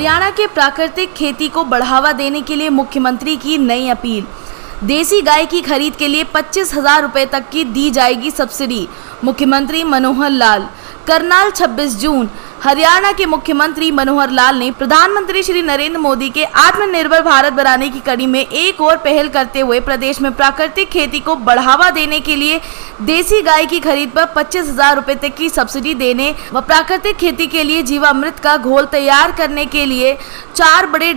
हरियाणा के प्राकृतिक खेती को बढ़ावा देने के लिए मुख्यमंत्री की नई अपील। देसी गाय की खरीद के लिए 25,000 रुपए तक की दी जाएगी सब्सिडी। मुख्यमंत्री मनोहर लाल। करनाल 26 जून। हरियाणा के मुख्यमंत्री मनोहर लाल ने प्रधानमंत्री श्री नरेंद्र मोदी के आत्मनिर्भर भारत बनाने की कड़ी में एक और पहल करते हुए प्रदेश में प्राकृतिक खेती को बढ़ावा देने के लिए देसी गाय की खरीद पर 25,000 रुपए तक की सब्सिडी देने व प्राकृतिक खेती के लिए जीवामृत का घोल तैयार करने के लिए 4 बड़े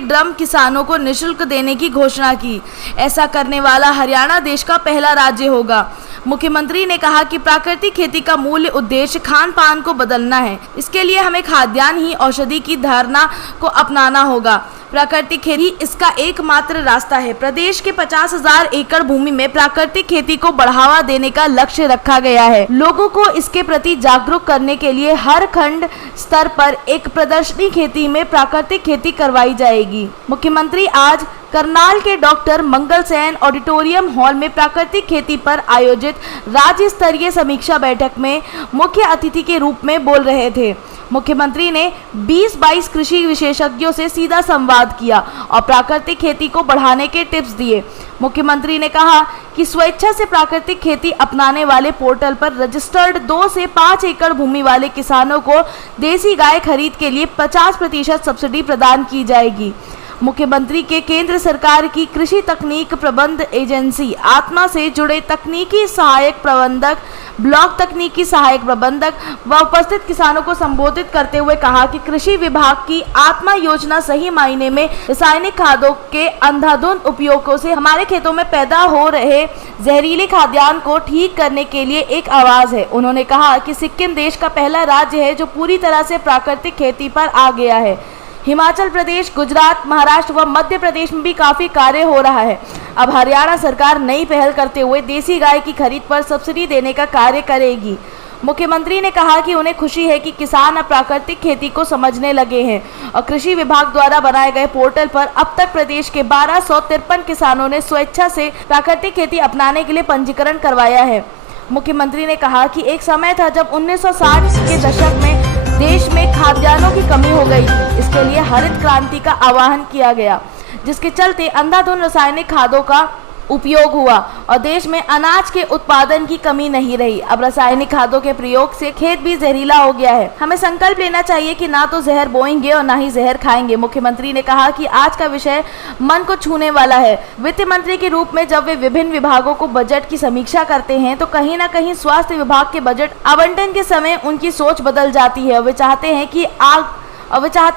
ड्रम किसानों को निःशुल्क देने की घोषणा की। ऐसा करने वाला हरियाणा देश का पहला राज्य होगा। मुख्यमंत्री ने कहा कि प्राकृतिक खेती का मूल उद्देश्य खान पान को बदलना है। इसके लिए हमें खाद्यान्न ही औषधि की धारणा को अपनाना होगा। प्राकृतिक खेती इसका एकमात्र रास्ता है। प्रदेश के 50,000 एकड़ भूमि में प्राकृतिक खेती को बढ़ावा देने का लक्ष्य रखा गया है। लोगों को इसके प्रति जागरूक करने के लिए हर खंड स्तर पर एक प्रदर्शनी खेती में प्राकृतिक खेती करवाई जाएगी। मुख्यमंत्री आज करनाल के डॉक्टर मंगल सेन ऑडिटोरियम हॉल में प्राकृतिक खेती पर आयोजित राज्य स्तरीय समीक्षा बैठक में मुख्य अतिथि के रूप में बोल रहे थे। मुख्यमंत्री ने 20-22 कृषि विशेषज्ञों से सीधा संवाद किया और प्राकृतिक खेती को बढ़ाने के टिप्स दिए। मुख्यमंत्री ने कहा कि स्वेच्छा से प्राकृतिक खेती अपनाने वाले पोर्टल पर रजिस्टर्ड 2 से 5 एकड़ भूमि वाले किसानों को देसी गाय खरीद के लिए 50% सब्सिडी प्रदान की जाएगी। मुख्यमंत्री के केंद्र सरकार की कृषि तकनीक प्रबंध एजेंसी आत्मा से जुड़े तकनीकी सहायक प्रबंधक, ब्लॉक तकनीकी सहायक प्रबंधक व उपस्थित किसानों को संबोधित करते हुए कहा कि कृषि विभाग की आत्मा योजना सही मायने में रासायनिक खादों के अंधाधुंध उपयोगों से हमारे खेतों में पैदा हो रहे जहरीले खाद्यान्न को ठीक करने के लिए एक आवाज है। उन्होंने कहा कि सिक्किम देश का पहला राज्य है जो पूरी तरह से प्राकृतिक खेती पर आ गया है। हिमाचल प्रदेश, गुजरात, महाराष्ट्र व मध्य प्रदेश में भी काफी कार्य हो रहा है। अब हरियाणा सरकार नई पहल करते हुए देसी गाय की खरीद पर सब्सिडी देने का कार्य करेगी। मुख्यमंत्री ने कहा कि उन्हें खुशी है कि किसान अब प्राकृतिक खेती को समझने लगे हैं और कृषि विभाग द्वारा बनाए गए पोर्टल पर अब तक प्रदेश के 1253 किसानों ने स्वेच्छा से प्राकृतिक खेती अपनाने के लिए पंजीकरण करवाया है। मुख्यमंत्री ने कहा कि एक समय था जब 1960 के दशक में देश में खाद्यान्नों की कमी हो गई थी। इसके लिए हरित क्रांति का आह्वान किया गया, जिसके चलते अंधाधुंध रासायनिक खादों का उपयोग हुआ और देश में अनाज के उत्पादन की कमी नहीं रही। अब रासायनिक खादों के प्रयोग से खेत भी जहरीला हो गया है। हमें संकल्प लेना चाहिए कि ना तो जहर बोएंगे और ना ही जहर खाएंगे। मुख्यमंत्री ने कहा कि आज का विषय मन को छूने वाला है। वित्त मंत्री के रूप में जब वे विभिन्न विभागों को बजट की समीक्षा करते हैं तो कहीं ना कहीं स्वास्थ्य विभाग के बजट आवंटन के समय उनकी सोच बदल जाती है। वे चाहते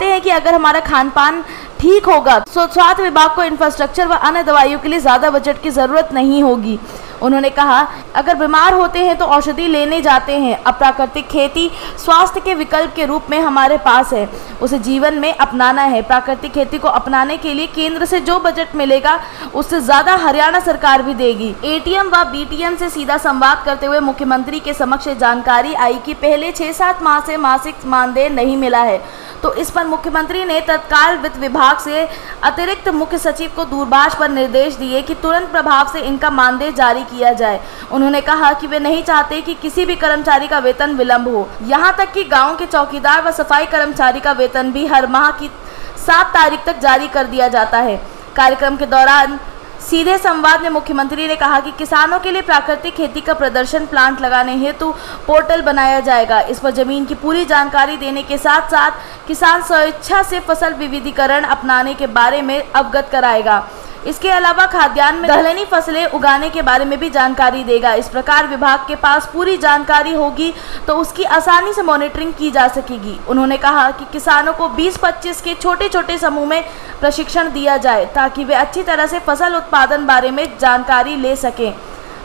हैं कि अगर हमारा खान पान ठीक होगा तो स्वास्थ्य विभाग को इंफ्रास्ट्रक्चर व अन्य दवाइयों के लिए ज्यादा बजट की जरूरत नहीं होगी। उन्होंने कहा अगर बीमार होते हैं तो औषधि लेने जाते हैं। अब प्राकृतिक खेती स्वास्थ्य के विकल्प के रूप में हमारे पास है, उसे जीवन में अपनाना है। प्राकृतिक खेती को अपनाने के लिए केंद्र से जो बजट मिलेगा उससे ज्यादा हरियाणा सरकार भी देगी। एटीएम व बीटीएम से सीधा संवाद करते हुए मुख्यमंत्री के समक्ष जानकारी आई कि पहले 6-7 माह से मासिक मानदेय नहीं मिला है, तो इस पर मुख्यमंत्री ने तत्काल वित्त विभाग से अतिरिक्त मुख्य सचिव को दूरभाष पर निर्देश दिए कि तुरंत प्रभाव से इनका मानदेय जारी किया जाए। उन्होंने कहा कि वे नहीं चाहते कि किसी भी कर्मचारी का वेतन विलंब हो। यहाँ तक कि गांव के चौकीदार व सफाई कर्मचारी का वेतन भी हर माह की 7 तारीख तक जारी कर दिया जाता है। कार्यक्रम के दौरान सीधे संवाद में मुख्यमंत्री ने कहा कि किसानों के लिए प्राकृतिक खेती का प्रदर्शन प्लांट लगाने हेतु पोर्टल बनाया जाएगा। इस पर जमीन की पूरी जानकारी देने के साथ साथ किसान स्वेच्छा से फसल विविधीकरण अपनाने के बारे में अवगत कराएगा। इसके अलावा खाद्यान्न में दलहनी फसलें उगाने के बारे में भी जानकारी देगा। इस प्रकार विभाग के पास पूरी जानकारी होगी तो उसकी आसानी से मॉनिटरिंग की जा सकेगी। उन्होंने कहा कि किसानों को 20-25 के छोटे-छोटे समूह में प्रशिक्षण दिया जाए ताकि वे अच्छी तरह से फसल उत्पादन बारे में जानकारी ले सकें।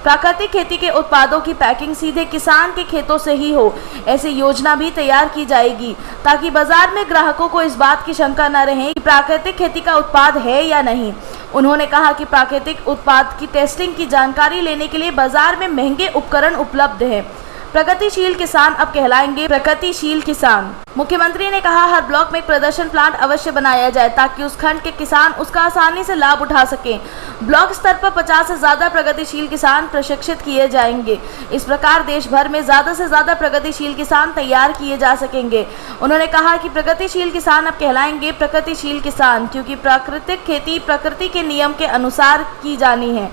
प्राकृतिक खेती के उत्पादों की पैकिंग सीधे किसान के खेतों से ही हो, ऐसी योजना भी तैयार की जाएगी ताकि बाजार में ग्राहकों को इस बात की शंका न रहे कि प्राकृतिक खेती का उत्पाद है या नहीं। उन्होंने कहा कि प्राकृतिक उत्पाद की टेस्टिंग की जानकारी लेने के लिए बाजार में महंगे उपकरण उपलब्ध हैं। प्रगतिशील किसान अब कहलाएंगे प्रगतिशील किसान। मुख्यमंत्री ने कहा, हर ब्लॉक में एक प्रदर्शन प्लांट अवश्य बनाया जाए ताकि उस खंड के किसान उसका आसानी से लाभ उठा सकें। ब्लॉक स्तर पर 50 से ज्यादा प्रगतिशील किसान प्रशिक्षित किए जाएंगे। इस प्रकार देश भर में ज्यादा से ज्यादा प्रगतिशील किसान तैयार किए जा सकेंगे। उन्होंने कहा कि प्रगतिशील किसान अब कहलाएंगे प्रगतिशील किसान, क्योंकि प्राकृतिक खेती प्रकृति के नियम के अनुसार की जानी है,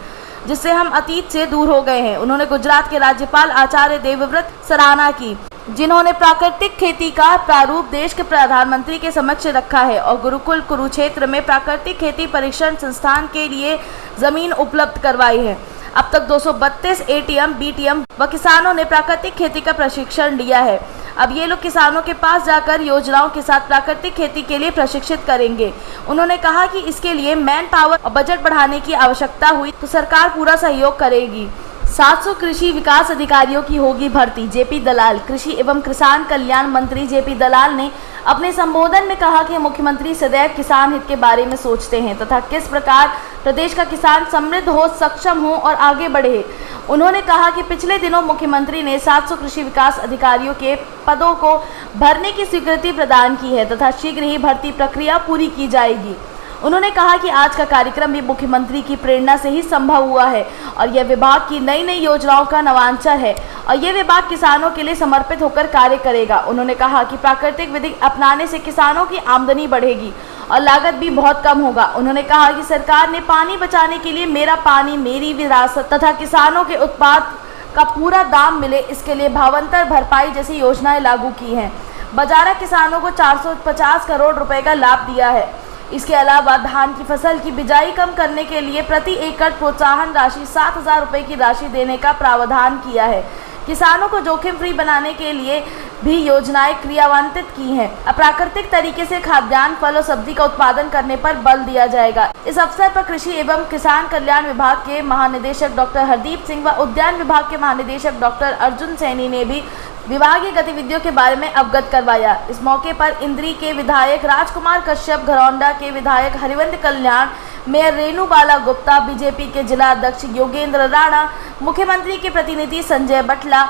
जिससे हम अतीत से दूर हो गए हैं। उन्होंने गुजरात के राज्यपाल आचार्य देवव्रत सराहना की, जिन्होंने प्राकृतिक खेती का प्रारूप देश के प्रधानमंत्री के समक्ष रखा है और गुरुकुल कुरुक्षेत्र में प्राकृतिक खेती परीक्षण संस्थान के लिए जमीन उपलब्ध करवाई है। अब तक 232 एटीएम, बीटीएम व किसानों ने प्राकृतिक खेती का प्रशिक्षण लिया है। अब ये लोग किसानों के पास जाकर योजनाओं के साथ प्राकृतिक खेती के लिए प्रशिक्षित करेंगे। उन्होंने कहा कि इसके लिए मैन पावर और बजट बढ़ाने की आवश्यकता हुई तो सरकार पूरा सहयोग करेगी। 700 कृषि विकास अधिकारियों की होगी भर्ती। जेपी दलाल। कृषि एवं किसान कल्याण मंत्री जेपी दलाल ने अपने संबोधन में कहा कि मुख्यमंत्री सदैव किसान हित के बारे में सोचते हैं तथा किस प्रकार प्रदेश का किसान समृद्ध हो, सक्षम हो और आगे बढ़े। उन्होंने कहा कि पिछले दिनों मुख्यमंत्री ने 700 कृषि विकास अधिकारियों के पदों को भरने की स्वीकृति प्रदान की है तथा शीघ्र ही भर्ती प्रक्रिया पूरी की जाएगी। उन्होंने कहा कि आज का कार्यक्रम भी मुख्यमंत्री की प्रेरणा से ही संभव हुआ है और यह विभाग की नई नई योजनाओं का नवाचार है और यह विभाग किसानों के लिए समर्पित होकर कार्य करेगा। उन्होंने कहा कि प्राकृतिक विधि अपनाने से किसानों की आमदनी बढ़ेगी और लागत भी बहुत कम होगा। उन्होंने कहा कि सरकार ने पानी बचाने के लिए मेरा पानी मेरी विरासत तथा किसानों के उत्पाद का पूरा दाम मिले, इसके लिए भावांतर भरपाई जैसी योजनाएं लागू की हैं। बजारा किसानों को 450 करोड़ रुपए का लाभ दिया है। इसके अलावा धान की फसल की बिजाई कम करने के लिए प्रति एकड़ प्रोत्साहन राशि 7,000 रुपये की राशि देने का प्रावधान किया है। किसानों को जोखिम फ्री बनाने के लिए भी योजनाएं क्रियान्वित की हैं। प्राकृतिक तरीके से खाद्यान्न, फल और सब्जी का उत्पादन करने पर बल दिया जाएगा। इस अवसर पर कृषि एवं किसान कल्याण विभाग के महानिदेशक डॉक्टर हरदीप सिंह व उद्यान विभाग के महानिदेशक डॉक्टर अर्जुन सैनी ने भी विभागीय गतिविधियों के बारे में अवगत करवाया। इस मौके पर इंद्री के विधायक राजकुमार कश्यप, घरौंडा के विधायक हरिवंश कल्याण, मेयर रेणु बाला गुप्ता, बीजेपी के जिला अध्यक्ष योगेंद्र राणा, मुख्यमंत्री के प्रतिनिधि संजय बटला,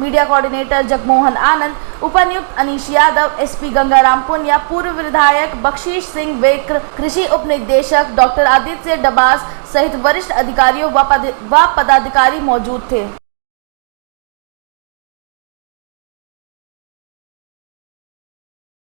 मीडिया कोऑर्डिनेटर जगमोहन आनंद, उपनियुक्त अनीश यादव, एसपी गंगाराम पुनिया, पूर्व विधायक बख्शीश सिंह वेक्र, कृषि उप निदेशक डॉक्टर आदित्य डबास सहित वरिष्ठ अधिकारियों व पदाधिकारी मौजूद थे।